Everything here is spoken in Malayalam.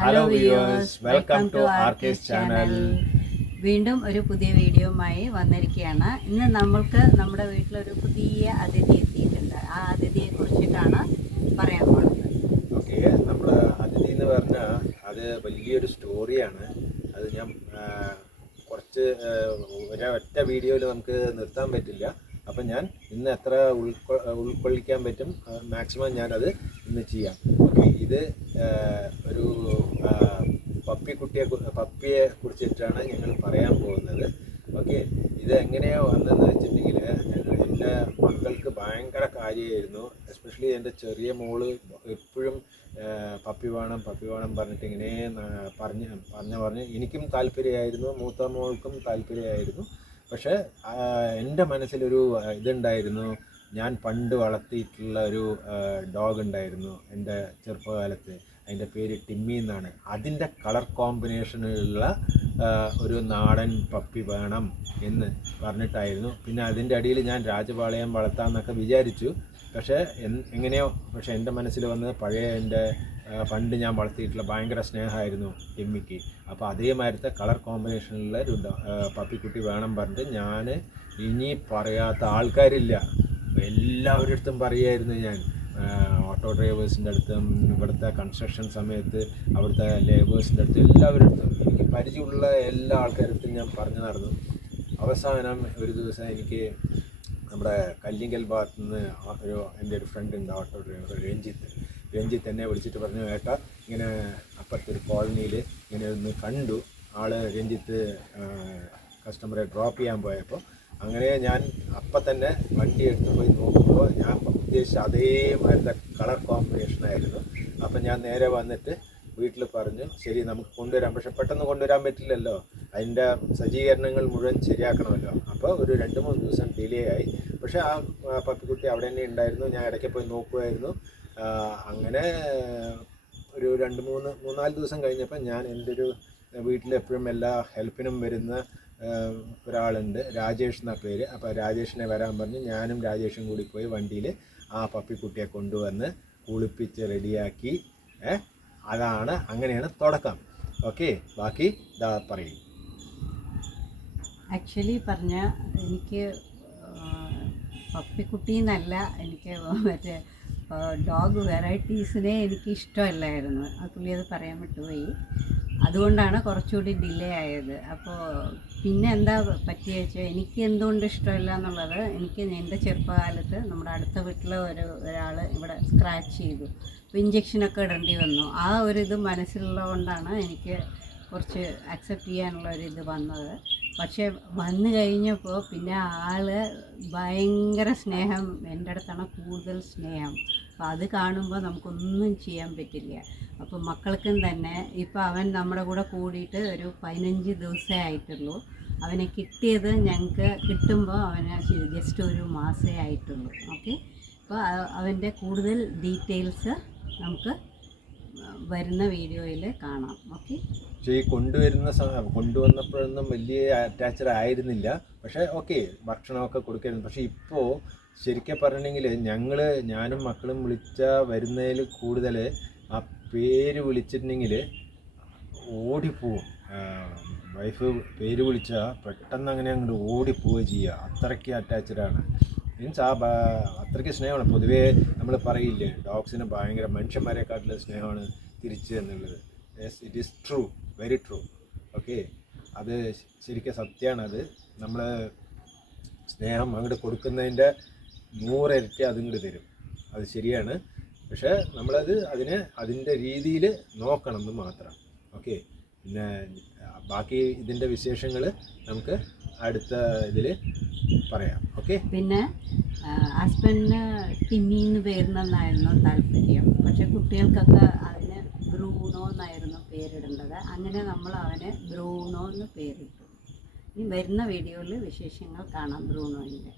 Hello viewers, welcome to RK's channel. വീണ്ടും ഒരു പുതിയ വീഡിയോയുമായി വന്നിരിക്കുകയാണ്. ഇന്ന് നമ്മൾക്ക് നമ്മുടെ വീട്ടിലൊരു പുതിയ അതിഥി എത്തിയിട്ടുണ്ട്. ആ അതിഥിയെ കുറിച്ചിട്ടാണ് പറയാൻ പോകുന്നത്. ഓക്കെ, നമ്മുടെ അതിഥി എന്ന് പറഞ്ഞാൽ അത് വലിയൊരു സ്റ്റോറിയാണ്. അത് ഞാൻ കുറച്ച് ഒരൊറ്റ വീഡിയോയിൽ നമുക്ക് നിർത്താൻ പറ്റില്ല. അപ്പം ഞാൻ ഇന്ന് എത്ര ഉൾക്കൊള്ളിക്കാൻ പറ്റും മാക്സിമം ഞാനത് ഇന്ന് ചെയ്യാം. ഓക്കെ, ഇത് ഒരു പപ്പിയെ കുറിച്ചിട്ടാണ് ഞങ്ങൾ പറയാൻ പോകുന്നത്. ഓക്കെ, ഇത് എങ്ങനെയാണ് വന്നതെന്ന് വെച്ചിട്ടുണ്ടെങ്കിൽ എൻ്റെ മക്കൾക്ക് ഭയങ്കര കാര്യമായിരുന്നു. എസ്പെഷ്യലി എൻ്റെ ചെറിയ മോള് എപ്പോഴും പപ്പി വേണം പറഞ്ഞിട്ട് ഇങ്ങനെ പറഞ്ഞ് എനിക്കും താല്പര്യമായിരുന്നു, മൂത്ത മോൾക്കും താല്പര്യമായിരുന്നു. പക്ഷേ എൻ്റെ മനസ്സിലൊരു ഇതുണ്ടായിരുന്നു. ഞാൻ പണ്ട് വളർത്തിയിട്ടുള്ള ഒരു ഡോഗ് ഉണ്ടായിരുന്നു എൻ്റെ ചെറുപ്പകാലത്ത്. അതിൻ്റെ പേര് ടിമ്മി എന്നാണ്. അതിൻ്റെ കളർ കോമ്പിനേഷനുള്ള ഒരു നാടൻ പപ്പി വേണം എന്ന് പറഞ്ഞിട്ടായിരുന്നു. പിന്നെ അതിൻ്റെ അടിയിൽ ഞാൻ രാജപാളയം വളർത്താമെന്നൊക്കെ വിചാരിച്ചു. പക്ഷേ പക്ഷേ എൻ്റെ മനസ്സിൽ വന്നത് പഴയ എൻ്റെ പണ്ട് ഞാൻ വളർത്തിയിട്ടുള്ള ഭയങ്കര സ്നേഹമായിരുന്നു ടിമ്മിക്ക്. അപ്പോൾ അതേമാതിരത്തെ കളർ കോമ്പിനേഷനിലുള്ള ഒരു പപ്പിക്കുട്ടി വേണം പറഞ്ഞിട്ട് ഞാൻ ഇനി പറയാത്ത ആൾക്കാരില്ല, എല്ലാവരുടെ അടുത്തും പറയുമായിരുന്നു. ഞാൻ ഓട്ടോ ഡ്രൈവേഴ്സിൻ്റെ അടുത്തും ഇവിടുത്തെ കൺസ്ട്രക്ഷൻ സമയത്ത് അവിടുത്തെ ലേബേഴ്സിൻ്റെ അടുത്തും എല്ലാവരുടെ അടുത്തും എനിക്ക് പരിചയമുള്ള എല്ലാ ആൾക്കാരുടെ അടുത്തും ഞാൻ പറഞ്ഞു നടന്നു. അവസാനം ഒരു ദിവസം എനിക്ക് നമ്മുടെ കല്ലിങ്കൽ ഭാഗത്തു നിന്ന് എൻ്റെ ഒരു ഫ്രണ്ട് ഉണ്ട്, ഓട്ടോ ഡ്രൈവർ രഞ്ജിത്ത് എന്നെ വിളിച്ചിട്ട് പറഞ്ഞു, ഏട്ടാ ഇങ്ങനെ അപ്പുറത്തൊരു കോളനിയിൽ ഇങ്ങനെ ഒന്ന് കണ്ടു. രഞ്ജിത്ത് കസ്റ്റമറെ ഡ്രോപ്പ് ചെയ്യാൻ പോയപ്പോൾ അങ്ങനെ ഞാൻ അപ്പം തന്നെ വണ്ടി എടുത്ത് പോയി നോക്കുമ്പോൾ ഞാൻ ഉദ്ദേശിച്ച അതേമാതിരത്തെ കളർ കോമ്പിനേഷനായിരുന്നു. അപ്പം ഞാൻ നേരെ വന്നിട്ട് വീട്ടിൽ പറഞ്ഞു, ശരി നമുക്ക് കൊണ്ടുവരാം. പക്ഷെ പെട്ടെന്ന് കൊണ്ടുവരാൻ പറ്റില്ലല്ലോ, അതിൻ്റെ സജ്ജീകരണങ്ങൾ മുഴുവൻ ശരിയാക്കണമല്ലോ. അപ്പോൾ ഒരു 2-3 ദിവസം ഡിലേ ആയി. പക്ഷേ ആ പപ്പിക്കുട്ടി അവിടെ തന്നെ ഉണ്ടായിരുന്നു. ഞാൻ ഇടയ്ക്ക് പോയി നോക്കുമായിരുന്നു. അങ്ങനെ ഒരു 2-3-4 ദിവസം കഴിഞ്ഞപ്പോൾ ഞാൻ എൻ്റെ ഒരു വീട്ടിൽ എപ്പോഴും എല്ലാ ഹെൽപ്പിനും വരുന്ന ഒരാളുണ്ട്, രാജേഷ് എന്ന പേര്. അപ്പോൾ രാജേഷിനെ വരാൻ പറഞ്ഞ് ഞാനും രാജേഷും കൂടി പോയി വണ്ടിയിൽ ആ പപ്പിക്കുട്ടിയെ കൊണ്ടുവന്ന് കുളിപ്പിച്ച് റെഡിയാക്കി. അങ്ങനെയാണ് തുടക്കം. ഓക്കെ, ബാക്കി പറയും. ആക്ച്വലി പറഞ്ഞാൽ എനിക്ക് പപ്പിക്കുട്ടി എന്നല്ല, എനിക്ക് മറ്റേ ഡോഗ് വെറൈറ്റീസിനെ എനിക്ക് ഇഷ്ടമല്ലായിരുന്നു. ആ പുള്ളി അത് പറയാൻ വിട്ടുപോയി. അതുകൊണ്ടാണ് കുറച്ചുകൂടി ഡിലേ ആയത്. അപ്പോൾ പിന്നെ എന്താ പറ്റിയെന്ന് വെച്ചാൽ എനിക്ക് എന്തുകൊണ്ട് ഇഷ്ടമില്ല എന്നുള്ളത്, എനിക്ക് എൻ്റെ ചെറുപ്പകാലത്ത് നമ്മുടെ അടുത്ത വീട്ടിലെ ഒരാൾ ഇവിടെ സ്ക്രാച്ച് ചെയ്തു. അപ്പോൾ ഇഞ്ചക്ഷനൊക്കെ ഇടേണ്ടി വന്നു. ആ ഒരു ഇത് മനസ്സിലുള്ളത് കൊണ്ടാണ് എനിക്ക് കുറച്ച് അക്സെപ്റ്റ് ചെയ്യാനുള്ള ഒരു ഇത് വന്നത്. പക്ഷേ വന്നു കഴിഞ്ഞപ്പോൾ പിന്നെ ആൾ ഭയങ്കര സ്നേഹം, എൻ്റെ അടുത്താണ് കൂടുതൽ സ്നേഹം. അപ്പോൾ അത് കാണുമ്പോൾ നമുക്കൊന്നും ചെയ്യാൻ പറ്റില്ല. അപ്പോൾ മക്കൾക്കും തന്നെ ഇപ്പോൾ അവൻ നമ്മുടെ കൂടെ കൂടിയിട്ട് ഒരു 15 ദിവസമേ ആയിട്ടുള്ളൂ. അവനെ കിട്ടിയത് ഞങ്ങൾക്ക് കിട്ടുമ്പോൾ അവന് ജസ്റ്റ് ഒരു മാസമേ ആയിട്ടുള്ളൂ. ഓക്കെ, അപ്പോൾ അവൻ്റെ കൂടുതൽ ഡീറ്റെയിൽസ് നമുക്ക് വരുന്ന വീഡിയോയിൽ കാണാം. ഓക്കെ, പക്ഷേ ഈ കൊണ്ടുവന്നപ്പോഴൊന്നും വലിയ അറ്റാച്ച്ഡ് ആയിരുന്നില്ല. പക്ഷേ ഓക്കെ, ഭക്ഷണമൊക്കെ കൊടുക്കായിരുന്നു. പക്ഷേ ഇപ്പോൾ ശരിക്കും പറഞ്ഞിട്ടുണ്ടെങ്കിൽ ഞാനും മക്കളും വരുന്നതിൽ കൂടുതൽ ആ പേര് വിളിച്ചിട്ടുണ്ടെങ്കിൽ ഓടിപ്പോവും. വൈഫ് പേര് വിളിച്ചാൽ പെട്ടെന്ന് അങ്ങനെ അങ്ങോട്ട് ഓടിപ്പോവുകയും ചെയ്യുക. അത്രയ്ക്ക് അറ്റാച്ച്ഡാണ്. മീൻസ് അത്രയ്ക്ക് സ്നേഹമാണ്. പൊതുവേ നമ്മൾ പറയില്ലേ, ഡോഗ്സിന് ഭയങ്കര മനുഷ്യന്മാരെക്കാട്ടിലും സ്നേഹമാണ് തിരിച്ച് എന്നുള്ളത്. Yes, it is true, very true. Okay, അത് ശരിക്കും സത്യമാണ്. അത് നമ്മൾ സ്നേഹം അങ്ങോട്ട് കൊടുക്കുന്നതിൻ്റെ 100 ഇരട്ടി അതിങ്ങോട്ട് തരും. അത് ശരിയാണ്. പക്ഷേ അതിൻ്റെ രീതിയിൽ നോക്കണം എന്ന് മാത്രം. ഓക്കെ, പിന്നെ ബാക്കി ഇതിൻ്റെ വിശേഷങ്ങൾ നമുക്ക് അടുത്ത ഇതിൽ പറയാം. ഓക്കെ, പിന്നെ ഹസ്ബൻഡിന് ടിമ്മി എന്ന് പേരിനെന്നായിരുന്നു താല്പര്യം. പക്ഷേ കുട്ടികൾക്കൊക്കെ അതിന് ബ്രൂണോ എന്നായിരുന്നു പേരിടേണ്ടത്. അങ്ങനെ നമ്മൾ അവന് ബ്രൂണോ എന്ന് പേരിട്ടു. ഇനി വരുന്ന വീഡിയോയിൽ വിശേഷങ്ങൾ കാണാം ബ്രൂണോയിൻ്റെ.